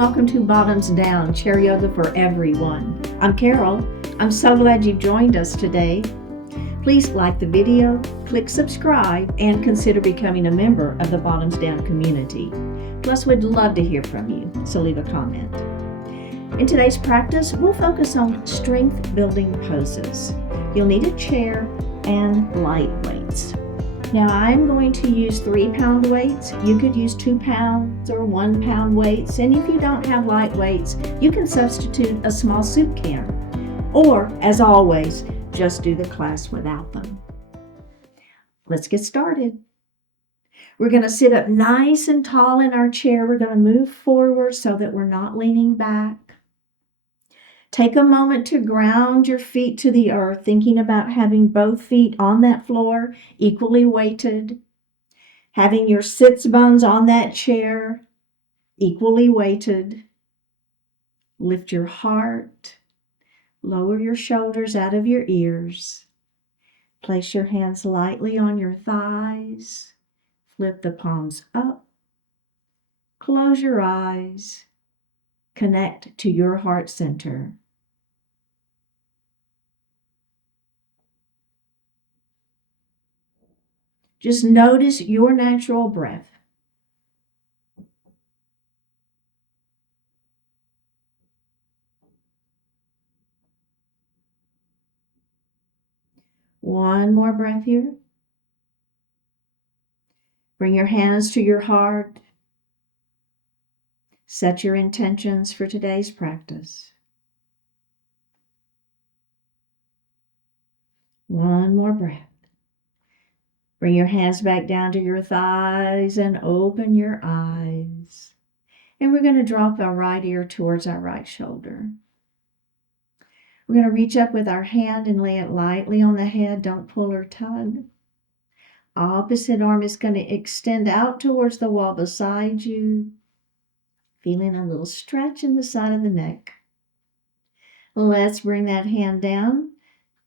welcome to Bottoms Down, Chair Yoga for Everyone. I'm Carol. I'm so glad you've joined us today. Please like the video, click subscribe, and consider becoming a member of the Bottoms Down community. Plus, we'd love to hear from you, so leave a comment. In today's practice, we'll focus on strength-building poses. You'll need a chair and light weights. Now I'm going to use 3-pound weights. You could use 2 pounds or 1 pound weights. And if you don't have light weights, you can substitute a small soup can. Or, as always, just do the class without them. Let's get started. We're going to sit up nice and tall in our chair. We're going to move forward so that we're not leaning back. Take a moment to ground your feet to the earth, thinking about having both feet on that floor, equally weighted. Having your sits bones on that chair, equally weighted. Lift your heart. Lower your shoulders out of your ears. Place your hands lightly on your thighs. Flip the palms up. Close your eyes. Connect to your heart center. Just notice your natural breath. One more breath here. Bring your hands to your heart. Set your intentions for today's practice. One more breath. Bring your hands back down to your thighs and open your eyes. And we're going to drop our right ear towards our right shoulder. We're going to reach up with our hand and lay it lightly on the head. Don't pull or tug. Opposite arm is going to extend out towards the wall beside you. Feeling a little stretch in the side of the neck. Let's bring that hand down.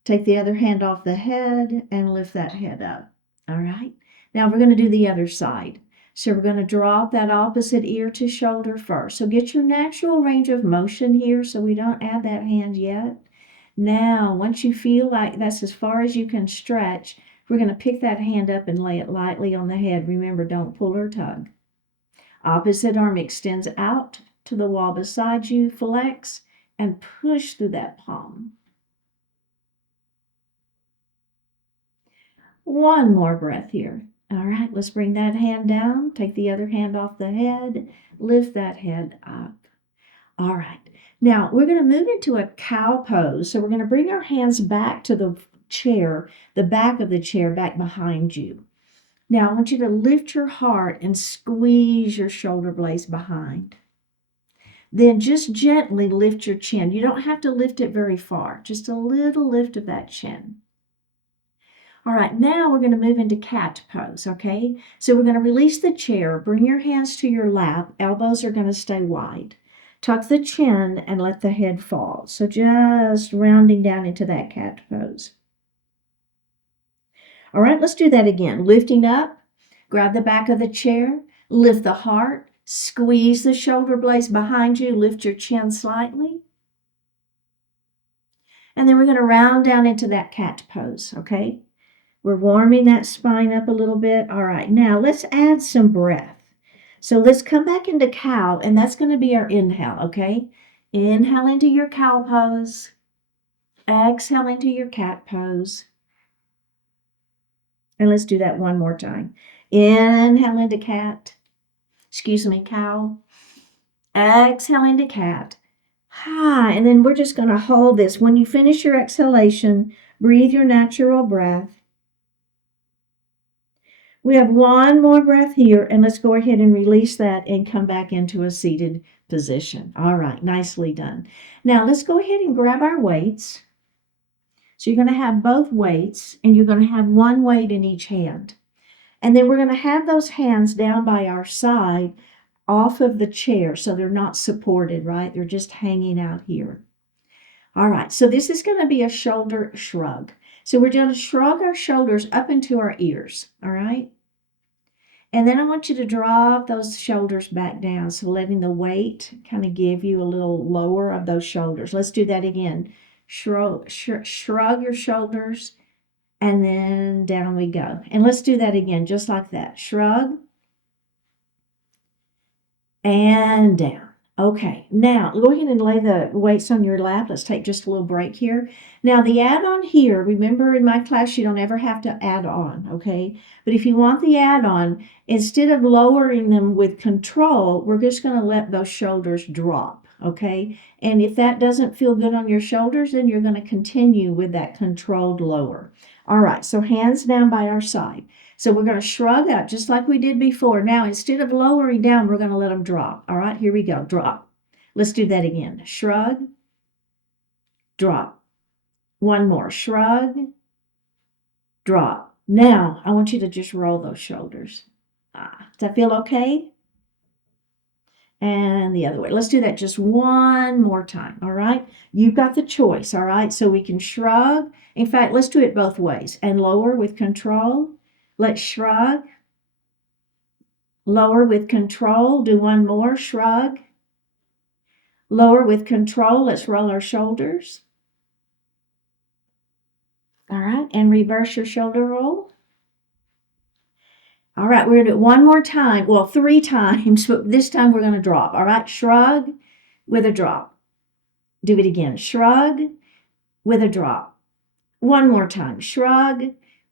Take the other hand off the head and lift that head up. All right. Now we're going to do the other side. So we're going to drop that opposite ear to shoulder first. So get your natural range of motion here so we don't add that hand yet. Now, once you feel like that's as far as you can stretch, we're going to pick that hand up and lay it lightly on the head. Remember, don't pull or tug. Opposite arm extends out to the wall beside you. Flex and push through that palm. One more breath here. All right, let's bring that hand down. Take the other hand off the head. Lift that head up. All right. Now, we're going to move into a cow pose. So we're going to bring our hands back to the chair, the back of the chair back behind you. Now, I want you to lift your heart and squeeze your shoulder blades behind. Then just gently lift your chin. You don't have to lift it very far. Just a little lift of that chin. All right, now we're going to move into cat pose, okay? So we're going to release the chair. Bring your hands to your lap. Elbows are going to stay wide. Tuck the chin and let the head fall. So just rounding down into that cat pose. All right, let's do that again. Lifting up, grab the back of the chair, lift the heart, squeeze the shoulder blades behind you, lift your chin slightly. And then we're going to round down into that cat pose, okay? We're warming that spine up a little bit. All right, now let's add some breath. So let's come back into cow, and that's going to be our inhale, okay? Inhale into your cow pose. Exhale into your cat pose. And let's do that one more time. Inhale into cow. Exhale into cat. And then we're just going to hold this. When you finish your exhalation, breathe your natural breath. We have one more breath here, and let's go ahead and release that and come back into a seated position. All right, nicely done. Now let's go ahead and grab our weights. So you're going to have both weights, and you're going to have one weight in each hand. And then we're going to have those hands down by our side off of the chair so they're not supported, right? They're just hanging out here. All right, so this is going to be a shoulder shrug. So we're going to shrug our shoulders up into our ears, all right? And then I want you to drop those shoulders back down. So letting the weight kind of give you a little lower of those shoulders. Let's do that again. Shrug your shoulders, and then down we go. And let's do that again, just like that. Shrug and down. Okay, now go ahead and lay the weights on your lap. Let's take just a little break here. Now the add-on here, remember in my class you don't ever have to add on, okay? But if you want the add-on, instead of lowering them with control, we're just going to let those shoulders drop, okay? And if that doesn't feel good on your shoulders, then you're going to continue with that controlled lower. All right, so hands down by our side. So we're going to shrug out just like we did before. Now, instead of lowering down, we're going to let them drop. All right, here we go. Drop. Let's do that again. Shrug, drop. One more. Shrug, drop. Now, I want you to just roll those shoulders. Does that feel okay? And the other way. Let's do that just one more time. All right. You've got the choice. All right. So we can shrug. In fact, let's do it both ways and lower with control. Let's shrug, lower with control. Do one more, shrug, lower with control. Let's roll our shoulders. All right, and reverse your shoulder roll. All right, we're going to do it one more time. Well, 3 times, but this time we're going to drop. All right, shrug with a drop. Do it again. Shrug with a drop. One more time. Shrug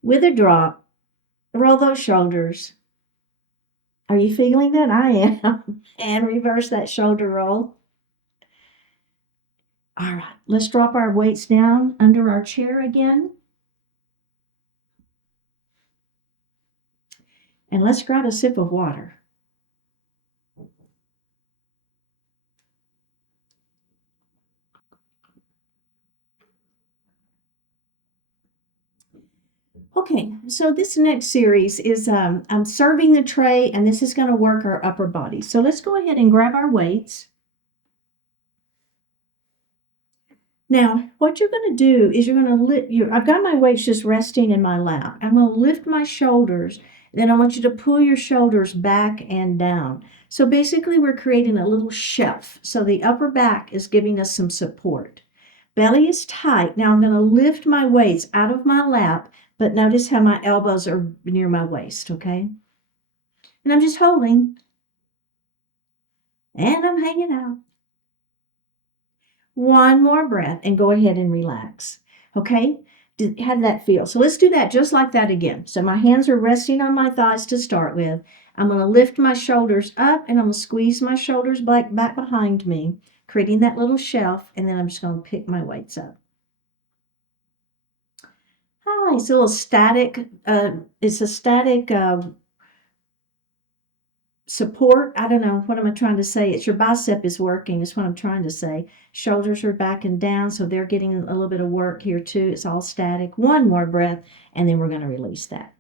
with a drop. Roll those shoulders. Are you feeling that? I am. And reverse that shoulder roll. All right, let's drop our weights down under our chair again. And let's grab a sip of water. Okay, so this next series is I'm serving the tray, and this is going to work our upper body. So let's go ahead and grab our weights. Now, what you're going to do is you're going to lift I've got my weights just resting in my lap. I'm going to lift my shoulders. Then I want you to pull your shoulders back and down. So basically, we're creating a little shelf. So the upper back is giving us some support. Belly is tight. Now I'm going to lift my weights out of my lap, but notice how my elbows are near my waist, okay? And I'm just holding. And I'm hanging out. One more breath and go ahead and relax, okay? How did that feel? So let's do that just like that again. So my hands are resting on my thighs to start with. I'm going to lift my shoulders up, and I'm going to squeeze my shoulders back behind me, creating that little shelf, and then I'm just going to pick my weights up. Hi, it's a little static. It's a static support. I don't know. What am I trying to say? It's your bicep is working. Is what I'm trying to say. Shoulders are back and down, so they're getting a little bit of work here too. It's all static. One more breath, and then we're going to release that.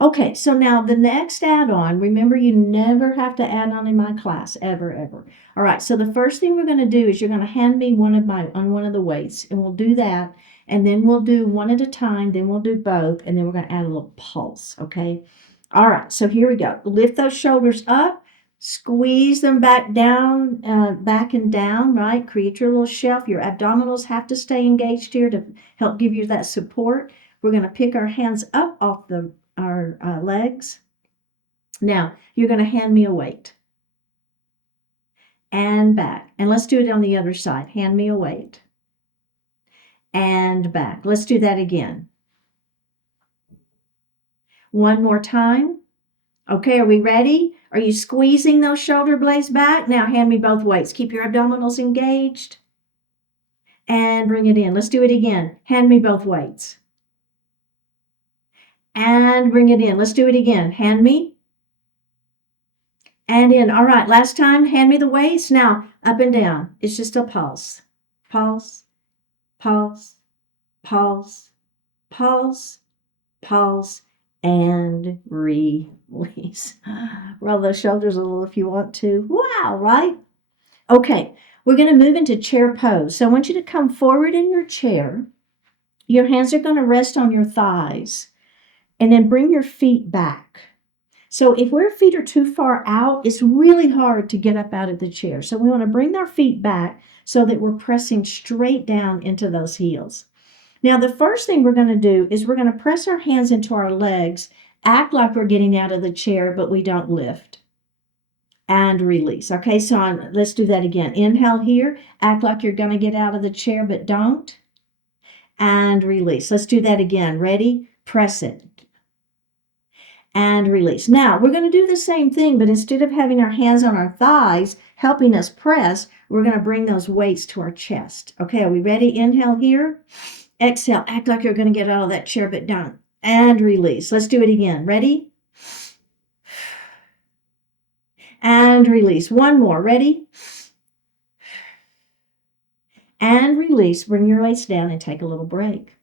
Okay, so now the next add-on, remember you never have to add on in my class, ever, ever. All right, so the first thing we're going to do is you're going to hand me one of the weights, and we'll do that, and then we'll do one at a time, then we'll do both, and then we're going to add a little pulse, okay? All right, so here we go. Lift those shoulders up, squeeze them back down, back and down, right? Create your little shelf. Your abdominals have to stay engaged here to help give you that support. We're going to pick our hands up off our legs. Now, you're going to hand me a weight. And back. And let's do it on the other side. Hand me a weight. And back. Let's do that again. One more time. Okay, are we ready? Are you squeezing those shoulder blades back? Now hand me both weights. Keep your abdominals engaged. And bring it in. Let's do it again. Hand me both weights. And bring it in. Let's do it again. Hand me. And in. All right, last time, hand me the weights. Now, up and down. It's just a pulse. Pulse, pulse, pulse, pulse, pulse, and release. Roll those shoulders a little if you want to. Wow, right? Okay, we're going to move into chair pose. So I want you to come forward in your chair. Your hands are going to rest on your thighs. And then bring your feet back. So if our feet are too far out, it's really hard to get up out of the chair. So we want to bring our feet back so that we're pressing straight down into those heels. Now, the first thing we're going to do is we're going to press our hands into our legs, act like we're getting out of the chair, but we don't lift. And release. Okay, so let's do that again. Inhale here, act like you're going to get out of the chair, but don't. And release. Let's do that again. Ready? Press it. And release. Now, we're going to do the same thing, but instead of having our hands on our thighs, helping us press, we're going to bring those weights to our chest. Okay, are we ready? Inhale here. Exhale. Act like you're going to get out of that chair, but don't. And release. Let's do it again. Ready? And release. One more. Ready? And release. Bring your weights down and take a little break.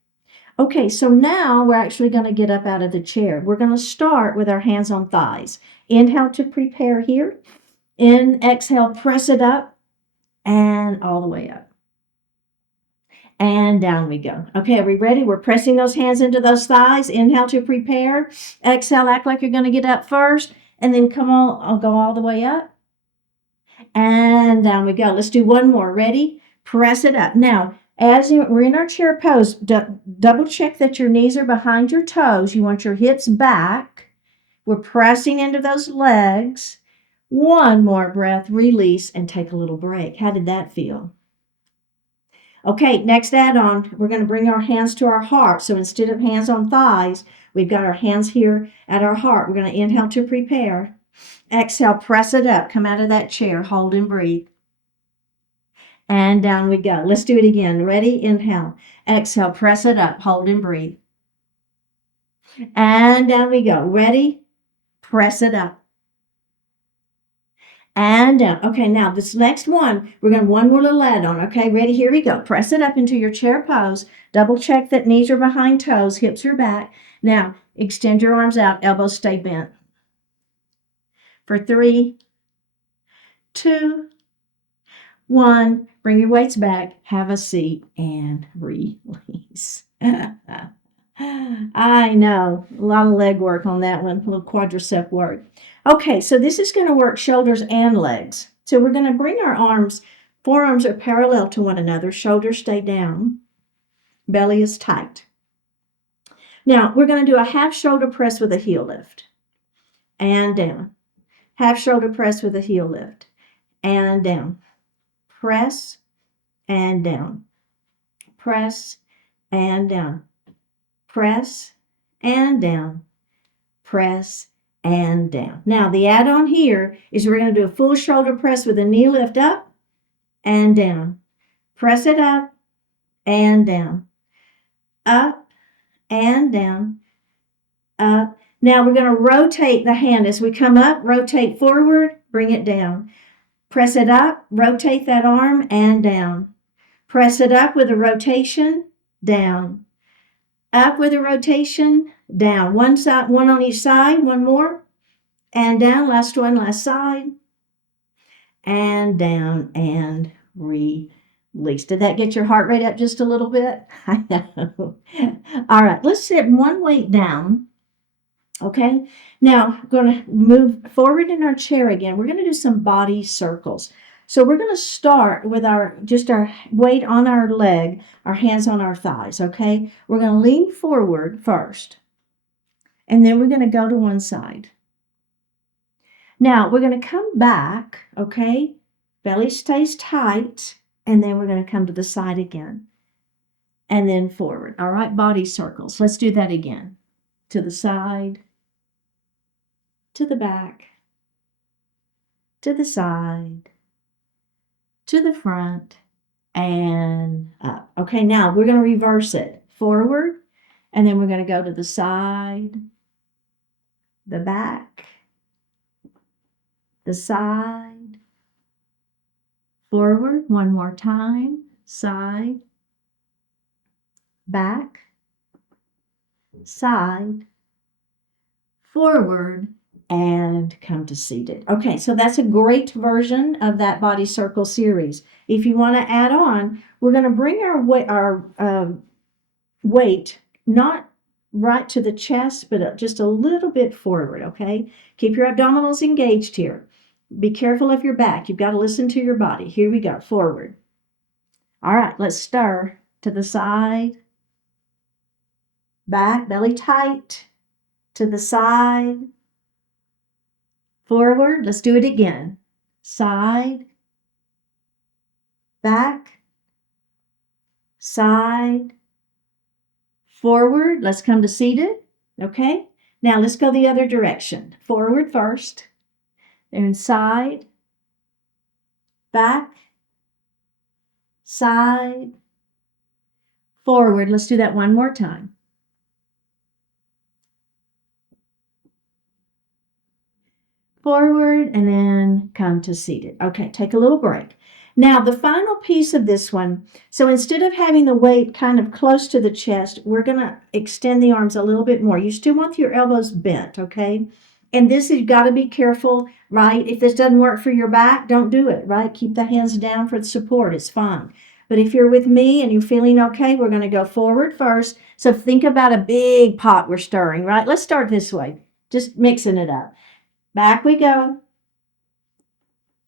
Okay, so now we're actually going to get up out of the chair. We're going to start with our hands on thighs. Inhale to prepare here. Exhale, press it up and all the way up. And down we go. Okay, are we ready? We're pressing those hands into those thighs. Inhale to prepare. Exhale, act like you're going to get up first. And then come on, I'll go all the way up. And down we go. Let's do one more. Ready? Press it up. Now, as we're in our chair pose, double check that your knees are behind your toes. You want your hips back. We're pressing into those legs. One more breath, release, and take a little break. How did that feel? Okay, next add-on, we're going to bring our hands to our heart. So instead of hands on thighs, we've got our hands here at our heart. We're going to inhale to prepare. Exhale, press it up. Come out of that chair. Hold and breathe. And down we go. Let's do it again. Ready? Inhale. Exhale. Press it up. Hold and breathe. And down we go. Ready? Press it up. And down. Okay, now this next one, we're going to one more little add-on. Okay, ready? Here we go. Press it up into your chair pose. Double check that knees are behind toes, hips are back. Now, extend your arms out. Elbows stay bent. For 3, 2, 1, bring your weights back, have a seat, and release. I know, a lot of leg work on that one, a little quadricep work. Okay, so this is going to work shoulders and legs. So we're going to bring our arms, forearms are parallel to one another, shoulders stay down, belly is tight. Now, we're going to do a half shoulder press with a heel lift, and down. Half shoulder press with a heel lift, and down. Press and down, press and down, press and down, press and down. Now the add-on here is we're going to do a full shoulder press with a knee lift up and down. Press it up and down, up and down, up. Now we're going to rotate the hand as we come up, rotate forward, bring it down. Press it up, rotate that arm, and down. Press it up with a rotation, down. Up with a rotation, down. One side, one on each side, one more, and down. Last one, last side, and down, and release. Did that get your heart rate up just a little bit? I know. All right, let's set one weight down. Okay, now we're going to move forward in our chair again. We're going to do some body circles. So we're going to start with our weight on our leg, our hands on our thighs, okay? We're going to lean forward first, and then we're going to go to one side. Now we're going to come back, okay? Belly stays tight, and then we're going to come to the side again, and then forward. All right, body circles. Let's do that again. To the side, to the back, to the side, to the front, and up. Okay, now we're going to reverse it. Forward, and then we're going to go to the side, the back, the side, forward, one more time, side, back, side, forward, and come to seated. Okay, so that's a great version of that body circle series. If you want to add on, we're going to bring our weight not right to the chest, but just a little bit forward, okay? Keep your abdominals engaged here. Be careful of your back. You've got to listen to your body. Here we go, forward. All right, let's stir to the side, back, belly tight, to the side, forward. Let's do it again. Side, back, side, forward. Let's come to seated. Okay. Now let's go the other direction. Forward first, then side, back, side, forward. Let's do that one more time. Forward and then come to seated. Okay, take a little break. Now the final piece of this one, so instead of having the weight kind of close to the chest, we're going to extend the arms a little bit more. You still want your elbows bent, okay? And this, you've got to be careful, right? If this doesn't work for your back, don't do it, right? Keep the hands down for the support. It's fine. But if you're with me and you're feeling okay, we're going to go forward first. So think about a big pot we're stirring, right? Let's start this way, just mixing it up. Back we go.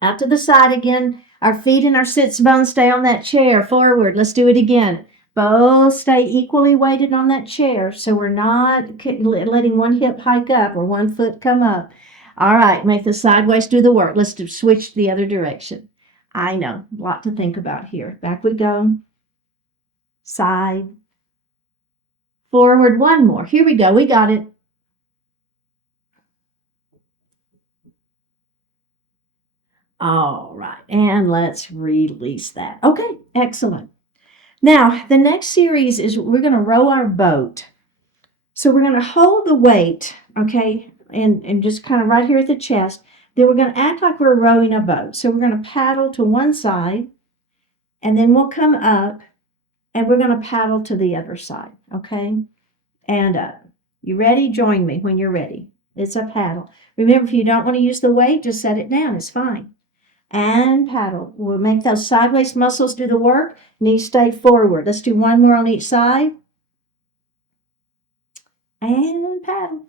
Out to the side again. Our feet and our sits bones stay on that chair. Forward. Let's do it again. Both stay equally weighted on that chair, so we're not letting one hip hike up or one foot come up. All right, make the sideways do the work. Let's switch the other direction. I know, a lot to think about here. Back we go. Side. Forward one more. Here we go. We got it. All right, and let's release that. Okay, excellent. Now, the next series is we're going to row our boat. So we're going to hold the weight, okay, and just kind of right here at the chest. Then we're going to act like we're rowing a boat. So we're going to paddle to one side, and then we'll come up, and we're going to paddle to the other side, okay? And you ready? Join me when you're ready. It's a paddle. Remember, if you don't want to use the weight, just set it down. It's fine. And paddle. We'll make those sideways muscles do the work. Knees stay forward. Let's do one more on each side. And paddle.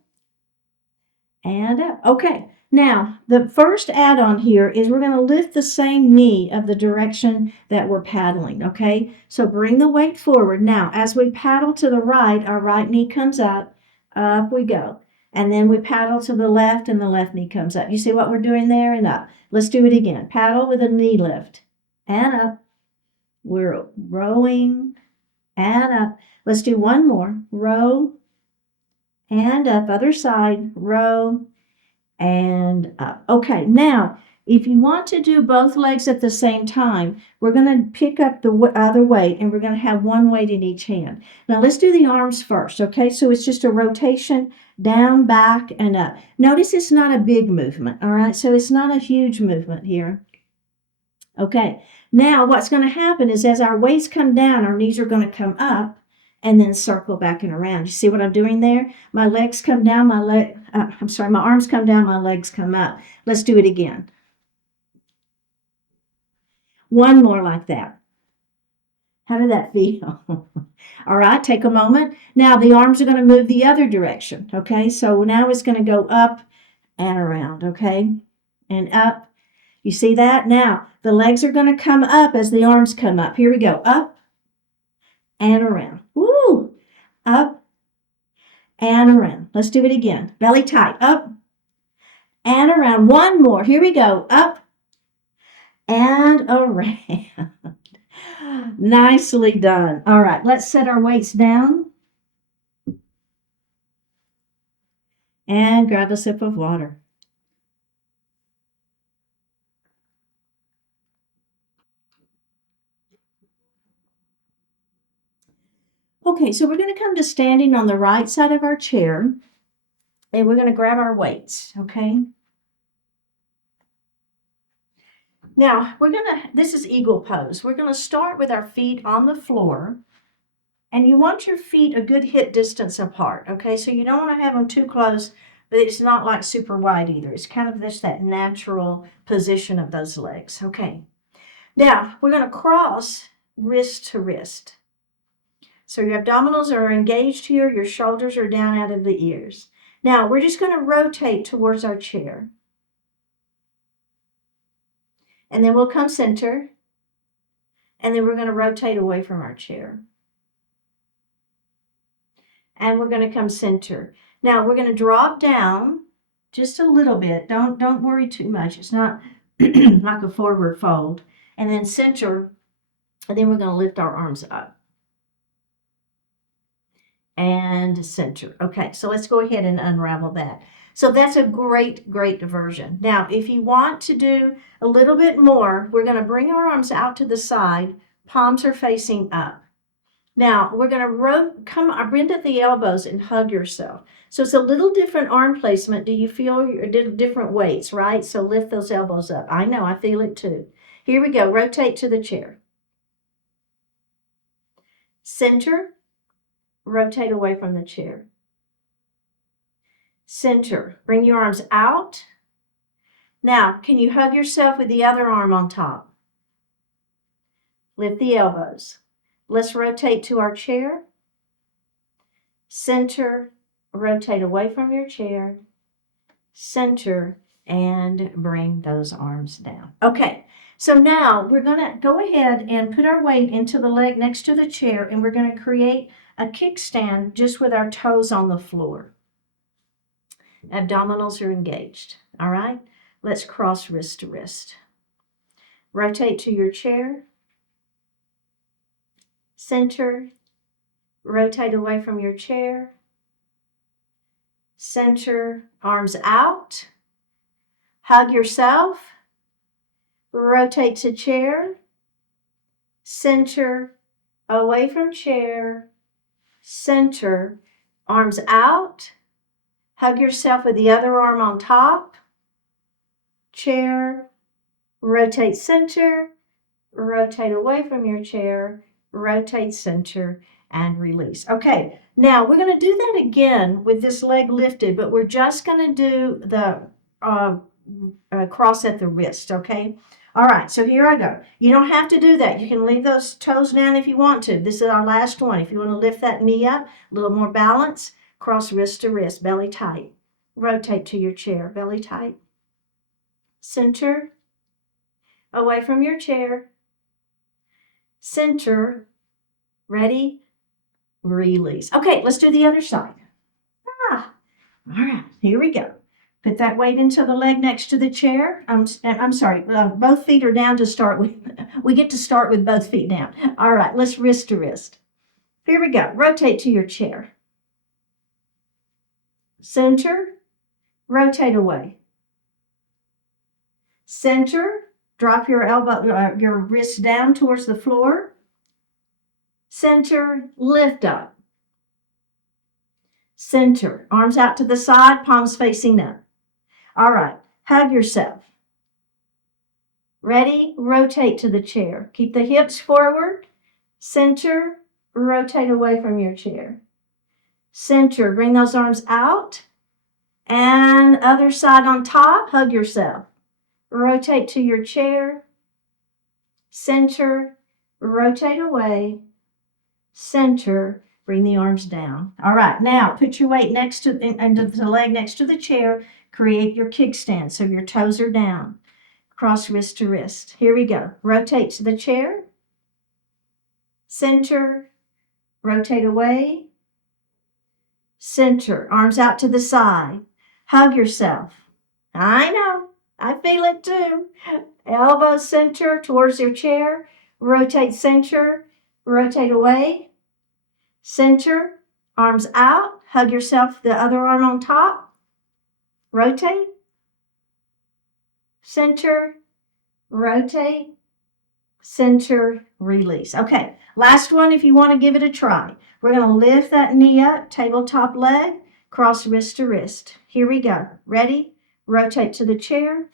And up. Okay. Now, the first add-on here is we're going to lift the same knee of the direction that we're paddling, okay? So bring the weight forward. Now, as we paddle to the right, our right knee comes up. Up we go. And then we paddle to the left, and the left knee comes up. You see what we're doing there? And up. Let's do it again. Paddle with a knee lift. And up. We're rowing. And up. Let's do one more. Row. And up. Other side. Row. And up. Okay, now, if you want to do both legs at the same time, we're going to pick up the other weight, and we're going to have one weight in each hand. Now, let's do the arms first, okay? So it's just a rotation down, back, and up. Notice it's not a big movement, all right? So it's not a huge movement here. Okay, now what's going to happen is as our weights come down, our knees are going to come up and then circle back and around. You see what I'm doing there? My legs come down, my arms come down, my legs come up. Let's do it again. One more like that. How did that feel? All right, take a moment. Now the arms are going to move the other direction, okay? So now it's going to go up and around, okay? And up. You see that? Now the legs are going to come up as the arms come up. Here we go. Up and around. Woo! Up and around. Let's do it again. Belly tight. Up and around. One more. Here we go. Up and around. Nicely done. All right, let's set our weights down. And grab a sip of water. Okay, so we're going to come to standing on the right side of our chair, and we're going to grab our weights, okay? Now, this is eagle pose. We're going to start with our feet on the floor, and you want your feet a good hip distance apart, okay? So you don't want to have them too close, but it's not like super wide either. It's kind of just that natural position of those legs, okay? Now, we're going to cross wrist to wrist. So your abdominals are engaged here, your shoulders are down out of the ears. Now we're just going to rotate towards our chair. And then we'll come center. And then we're going to rotate away from our chair. And we're going to come center. Now we're going to drop down just a little bit. Don't worry too much. It's not like a forward fold. And then center. And then we're going to lift our arms up. And center. Okay, so let's go ahead and unravel that. So that's a great diversion. Now, if you want to do a little bit more, we're going to bring our arms out to the side. Palms are facing up. Now, we're going to bend at the elbows and hug yourself. So it's a little different arm placement. Do you feel your different weights, right? So lift those elbows up. I know, I feel it too. Here we go. Rotate to the chair. Center. Rotate away from the chair. Center. Bring your arms out. Now, can you hug yourself with the other arm on top? Lift the elbows. Let's rotate to our chair. Center. Rotate away from your chair. Center. And bring those arms down. Okay. So now we're going to go ahead and put our weight into the leg next to the chair, and we're going to create a kickstand just with our toes on the floor. Abdominals are engaged. All right? Let's cross wrist to wrist. Rotate to your chair. Center. Rotate away from your chair. Center. Arms out. Hug yourself. Rotate to chair. Center. Away from chair. Center. Arms out. Hug yourself with the other arm on top. Chair. Rotate center. Rotate away from your chair. Rotate center and release. Okay, now we're going to do that again with this leg lifted, but we're just going to do the cross at the wrist, okay? All right, so here I go. You don't have to do that. You can leave those toes down if you want to. This is our last one. If you want to lift that knee up, a little more balance, cross wrist to wrist, belly tight. Rotate to your chair, belly tight. Center, away from your chair. Center, ready, release. Okay, let's do the other side. All right, here we go. Put that weight into the leg next to the chair. I'm sorry, both feet are down to start with. We get to start with both feet down. All right, let's wrist to wrist. Here we go. Rotate to your chair. Center, rotate away. Center, drop your your wrist down towards the floor. Center, lift up. Center, arms out to the side, palms facing up. All right, hug yourself. Ready? Rotate to the chair. Keep the hips forward. Center, rotate away from your chair. Center, bring those arms out. And other side on top, hug yourself. Rotate to your chair. Center, rotate away. Center, bring the arms down. All right, now put your weight next to the leg next to the chair. Create your kickstand so your toes are down. Cross wrist to wrist. Here we go. Rotate to the chair. Center, rotate away. Center, arms out to the side. Hug yourself. I know, I feel it too. Elbows center towards your chair. Rotate center, rotate away. Center, arms out. Hug yourself, the other arm on top. Rotate, center, rotate, center, release. Okay, last one if you want to give it a try. We're going to lift that knee up, tabletop leg, cross wrist to wrist. Here we go. Ready? Rotate to the chair.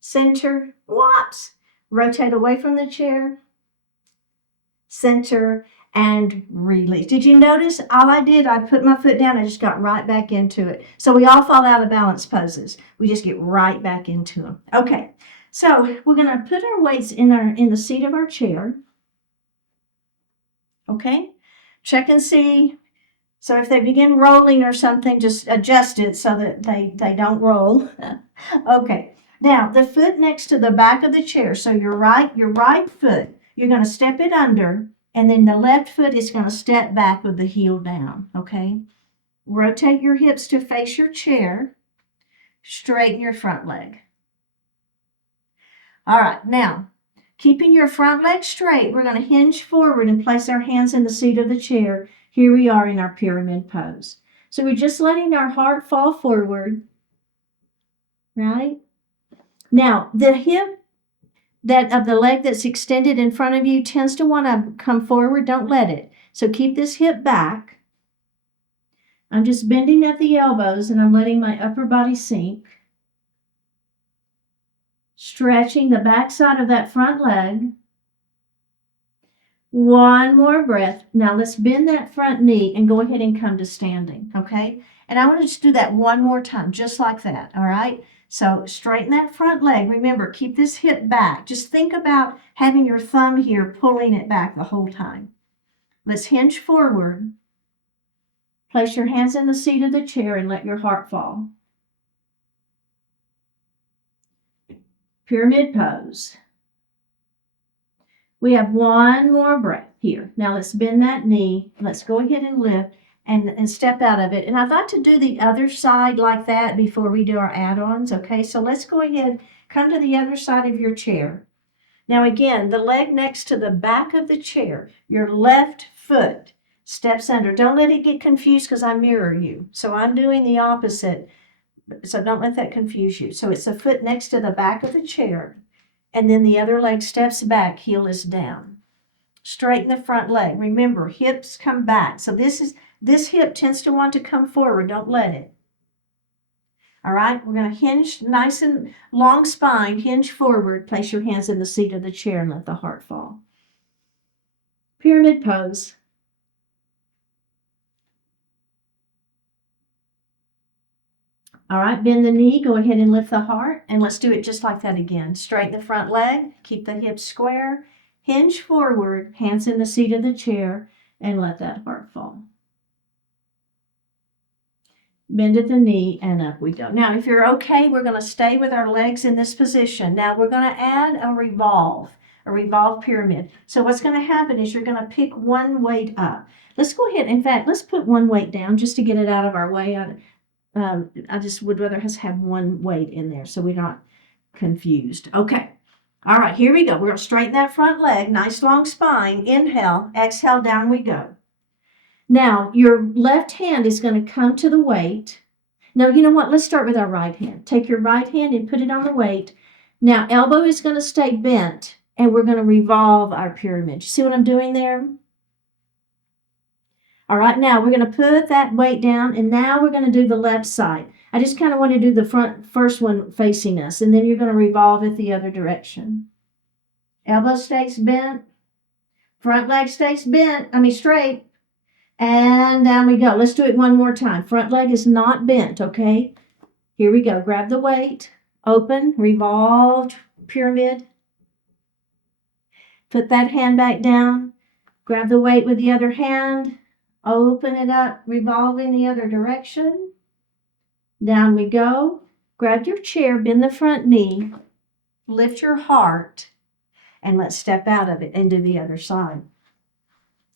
Center, whoops. Rotate away from the chair. Center, and release. Did you notice all I did? I put my foot down. I just got right back into it. So we all fall out of balance poses. We just get right back into them. Okay, so we're going to put our weights in the seat of our chair. Okay? Check and see. So if they begin rolling or something, just adjust it so that they don't roll. Okay. Now, the foot next to the back of the chair. So your right foot, you're going to step it under, and then the left foot is going to step back with the heel down. Okay? Rotate your hips to face your chair. Straighten your front leg. All right. Now, keeping your front leg straight, we're going to hinge forward and place our hands in the seat of the chair. Here we are in our pyramid pose. So we're just letting our heart fall forward, right? Now, the hip that of the leg that's extended in front of you tends to want to come forward. Don't let it. So keep this hip back. I'm just bending at the elbows and I'm letting my upper body sink. Stretching the back side of that front leg. One more breath. Now let's bend that front knee and go ahead and come to standing, okay? And I want to just do that one more time, just like that, all right? So straighten that front leg. Remember, keep this hip back. Just think about having your thumb here, pulling it back the whole time. Let's hinge forward. Place your hands in the seat of the chair and let your heart fall. Pyramid pose. We have one more breath here. Now let's bend that knee. Let's go ahead and lift and step out of it. And I'd like to do the other side like that before we do our add-ons, okay? So let's go ahead, come to the other side of your chair. Now again, the leg next to the back of the chair, your left foot steps under. Don't let it get confused because I mirror you. So I'm doing the opposite. So don't let that confuse you. So it's the foot next to the back of the chair. And then the other leg steps back, heel is down. Straighten the front leg. Remember, hips come back. So this hip tends to want to come forward. Don't let it. All right, we're going to hinge nice and long spine, hinge forward. Place your hands in the seat of the chair and let the heart fall. Pyramid pose. All right, bend the knee, go ahead and lift the heart, and let's do it just like that again. Straighten the front leg, keep the hips square, hinge forward, hands in the seat of the chair, and let that heart fall. Bend at the knee, and up we go. Now, if you're okay, we're going to stay with our legs in this position. Now, we're going to add a revolve pyramid. So what's going to happen is you're going to pick one weight up. Let's go ahead, in fact, let's put one weight down just to get it out of our way. I just would rather us have one weight in there so we're not confused. Okay. All right, here we go. We're going to straighten that front leg. Nice long spine. Inhale, exhale, down we go. Now, your left hand is going to come to the weight. Now, you know what? Let's start with our right hand. Take your right hand and put it on the weight. Now, elbow is going to stay bent, and we're going to revolve our pyramid. You see what I'm doing there? All right, now we're going to put that weight down, and now we're going to do the left side. I just kind of want to do the first one facing us, and then you're going to revolve it the other direction. Elbow stays bent. Front leg stays straight. And down we go. Let's do it one more time. Front leg is not bent, okay? Here we go. Grab the weight. Open, revolved pyramid. Put that hand back down. Grab the weight with the other hand. Open it up, revolving the other direction. Down we go. Grab your chair, bend the front knee, lift your heart, and let's step out of it and do the other side.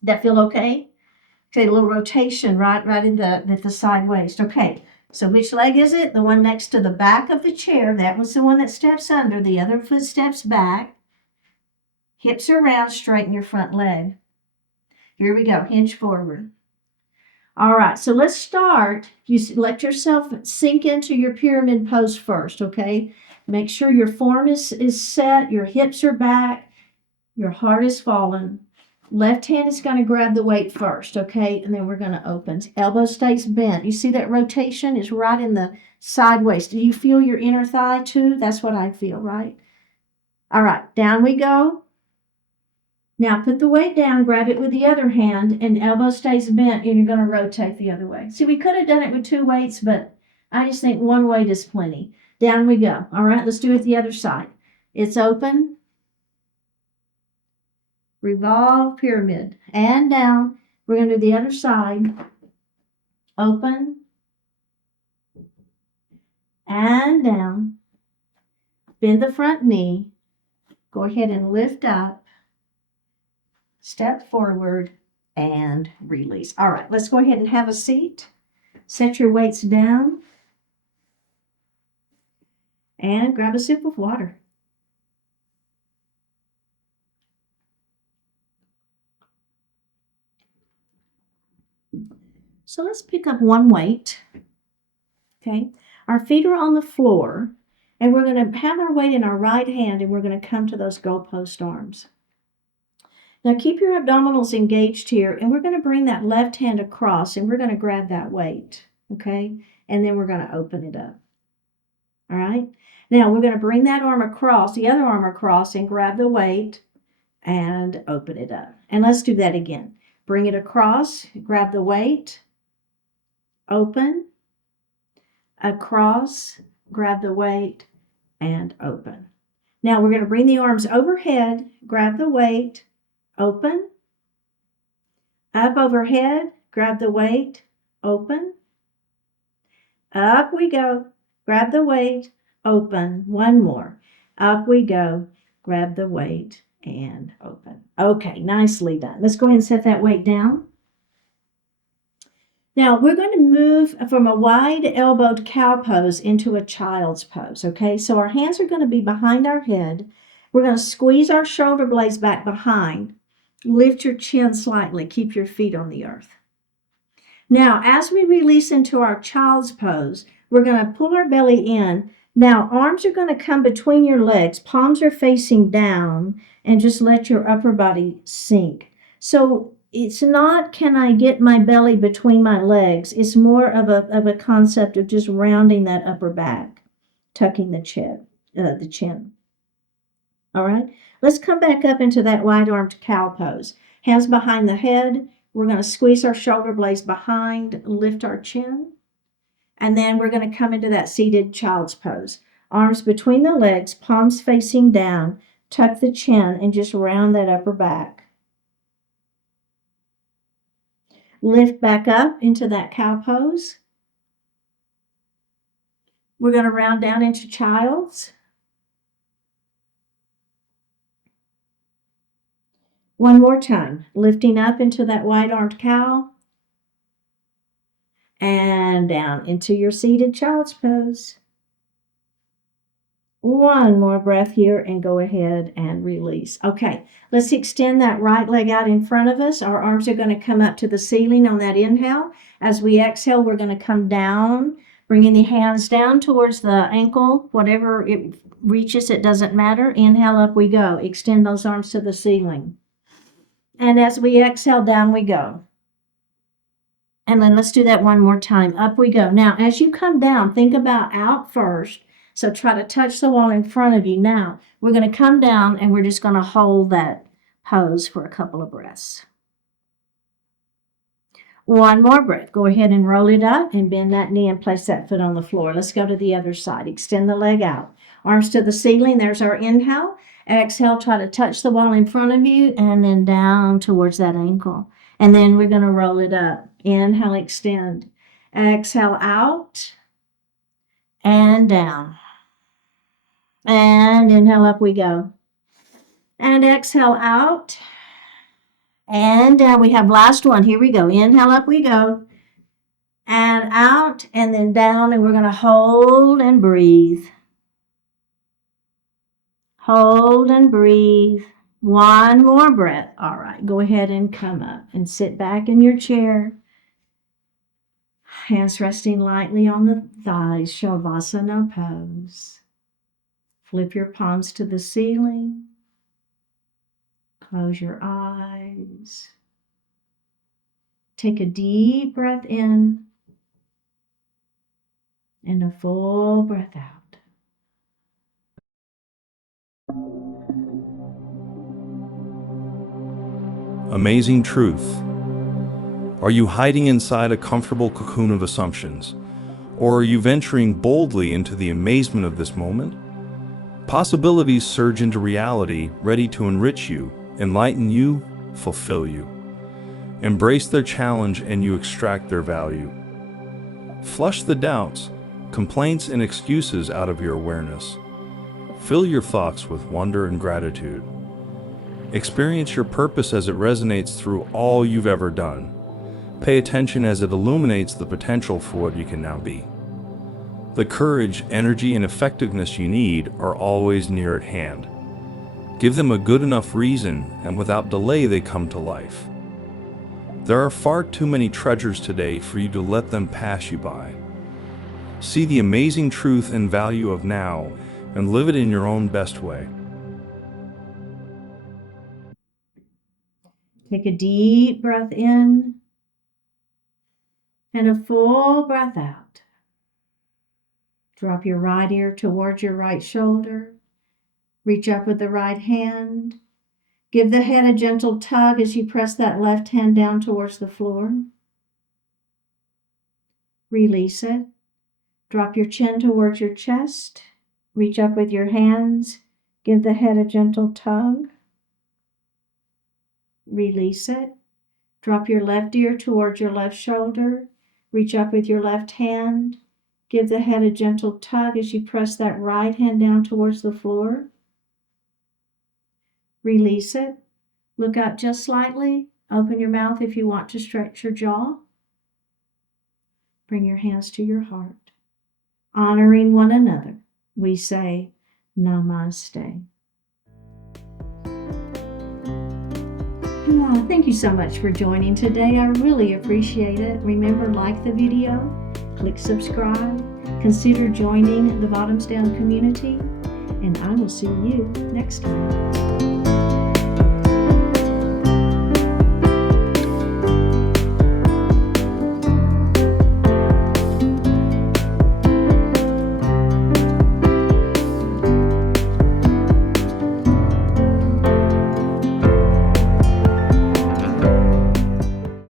That feel okay? Okay, a little rotation right in the side waist. Okay, so which leg is it? The one next to the back of the chair. That was the one that steps under. The other foot steps back. Hips are round, straighten your front leg. Here we go, hinge forward. All right, so let's start. You let yourself sink into your pyramid pose first, okay? Make sure your form is set, your hips are back, your heart is fallen. Left hand is going to grab the weight first, okay? And then we're going to open. Elbow stays bent. You see that rotation is right in the sideways. Do you feel your inner thigh too? That's what I feel, right? All right, down we go. Now put the weight down, grab it with the other hand, and elbow stays bent, and you're going to rotate the other way. See, we could have done it with two weights, but I just think one weight is plenty. Down we go. All right, let's do it the other side. It's open. revolve pyramid, and down. We're going to do the other side. Open, and down. Bend the front knee. Go ahead and lift up. Step forward and release. All right, let's go ahead and have a seat. Set your weights down. And grab a sip of water. So let's pick up one weight. Okay, our feet are on the floor, and we're going to have our weight in our right hand, and we're going to come to those goalpost arms. Now keep your abdominals engaged here, and we're going to bring that left hand across, and we're going to grab that weight, okay? And then we're going to open it up. All right? Now we're going to bring that arm across, the other arm across, and grab the weight and open it up. And let's do that again. Bring it across, grab the weight, open, across, grab the weight, and open. Now we're going to bring the arms overhead, grab the weight, open, up overhead, grab the weight, open, up we go, grab the weight, open, one more, up we go, grab the weight, and open. Okay, nicely done. Let's go ahead and set that weight down. Now we're going to move from a wide elbowed cow pose into a child's pose, okay? So our hands are going to be behind our head. We're going to squeeze our shoulder blades back behind. Lift your chin slightly. Keep your feet on the earth. Now, as we release into our child's pose, we're going to pull our belly in. Now, arms are going to come between your legs. Palms are facing down, and just let your upper body sink. So it's not, can I get my belly between my legs? It's more of a concept of just rounding that upper back, tucking the chin. All right, let's come back up into that wide-armed cow pose. Hands behind the head. We're going to squeeze our shoulder blades behind, lift our chin. And then we're going to come into that seated child's pose. Arms between the legs, palms facing down, tuck the chin, and just round that upper back. Lift back up into that cow pose. We're going to round down into child's. One more time, lifting up into that wide-armed cow and down into your seated child's pose. One more breath here and go ahead and release. Okay, let's extend that right leg out in front of us. Our arms are going to come up to the ceiling on that inhale. As we exhale, we're going to come down, bringing the hands down towards the ankle, whatever it reaches, it doesn't matter. Inhale, up we go. Extend those arms to the ceiling. And as we exhale, down we go. And then let's do that one more time. Up we go. Now, as you come down, think about out first. So try to touch the wall in front of you. Now, we're going to come down and we're just going to hold that pose for a couple of breaths. One more breath. Go ahead and roll it up and bend that knee and place that foot on the floor. Let's go to the other side. Extend the leg out. Arms to the ceiling. There's our inhale. Exhale, try to touch the wall in front of you and then down towards that ankle. And then we're going to roll it up. Inhale, extend. Exhale, out and down. And inhale, up we go. And exhale, out and down. We have last one. Here we go. Inhale, up we go. And out and then down. And we're going to hold and breathe. Hold and breathe. One more breath. All right, go ahead and come up and sit back in your chair. Hands resting lightly on the thighs, Shavasana pose. Flip your palms to the ceiling. Close your eyes. Take a deep breath in and a full breath out. Amazing truth. Are you hiding inside a comfortable cocoon of assumptions? Or are you venturing boldly into the amazement of this moment? Possibilities surge into reality, ready to enrich you, enlighten you, fulfill you. Embrace their challenge and you extract their value. Flush the doubts, complaints, and excuses out of your awareness. Fill your thoughts with wonder and gratitude. Experience your purpose as it resonates through all you've ever done. Pay attention as it illuminates the potential for what you can now be. The courage, energy, and effectiveness you need are always near at hand. Give them a good enough reason, and without delay they come to life. There are far too many treasures today for you to let them pass you by. See the amazing truth and value of now and live it in your own best way. Take a deep breath in and a full breath out. Drop your right ear towards your right shoulder. Reach up with the right hand. Give the head a gentle tug as you press that left hand down towards the floor. Release it. Drop your chin towards your chest. Reach up with your hands. Give the head a gentle tug. Release it. Drop your left ear towards your left shoulder. Reach up with your left hand. Give the head a gentle tug as you press that right hand down towards the floor. Release it. Look up just slightly. Open your mouth if you want to stretch your jaw. Bring your hands to your heart. Honoring one another, we say Namaste. Thank you so much for joining today. I really appreciate it. Remember, like the video, click subscribe, consider joining the Bottoms Down community, and I will see you next time.